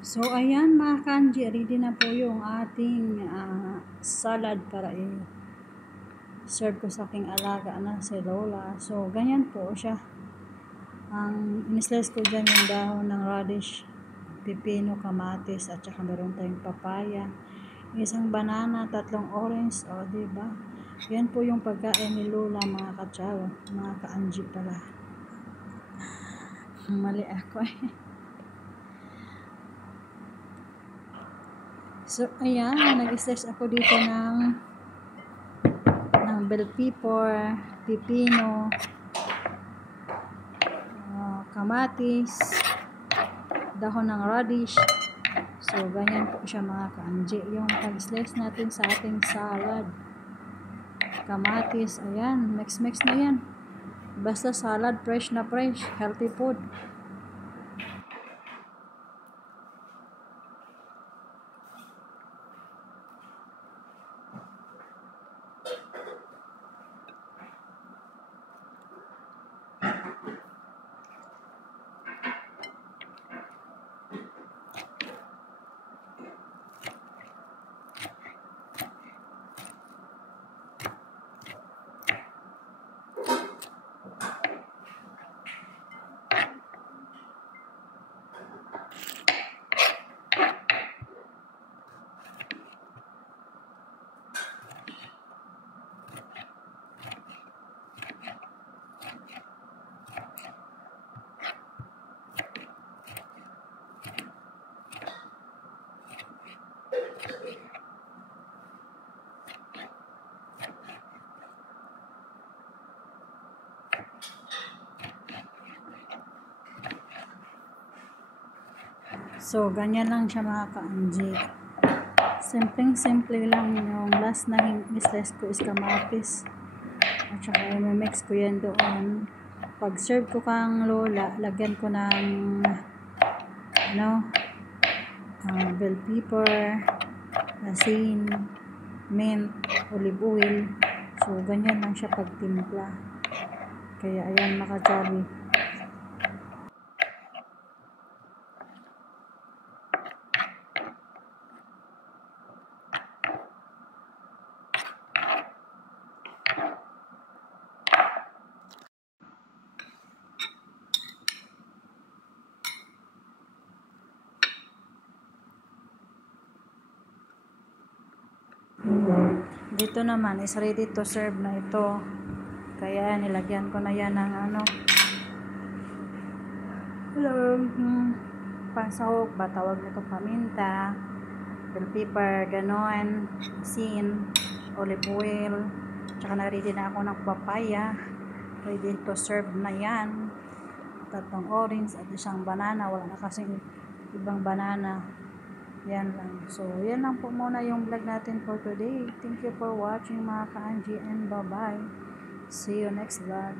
So, ayan mga kanji, ready na po yung ating salad para serve ko sa aking alaga na si Lola. So, ganyan po siya. Ang in-slice ko dyan yung dahon ng radish, pipino, kamatis, at saka meron tayong papaya, isang banana, 3 orange, o diba? Yan po yung pagkain ni Lola mga katsawa, mga kaanji pala. Mali ako eh. So, ayan, nag-slice ako dito ng bell pepper, pipino, kamatis, dahon ng radish. So, ganyan po siya mga kaanji. Yung pag-slice natin sa ating salad. Kamatis, ayan, mix-mix na yan. Basta salad, fresh na fresh, healthy food. So, ganyan lang siya mga kaanji. Simpleng-simple lang yung last na slice ko is kamatis. At saka i-mix ko yan doon. Pag serve ko kang Lola, lagyan ko ng bell pepper, asin, mint, olive oil. So, ganyan lang siya pag timpla. Kaya ayan mga kachabi. Dito naman is ready to serve na ito. Kaya nilagyan ko na yan ng pansahog, ba tawag nito, paminta, bell pepper, ganon, asin, olive oil, tsaka na-ready na ako ng papaya. Ready to serve na yan. 3 orange at isang banana. Wala na kasing ibang banana. Yan lang. So, yan lang po muna yung vlog natin for today. Thank you for watching mga kaanji, and bye-bye. See you next vlog.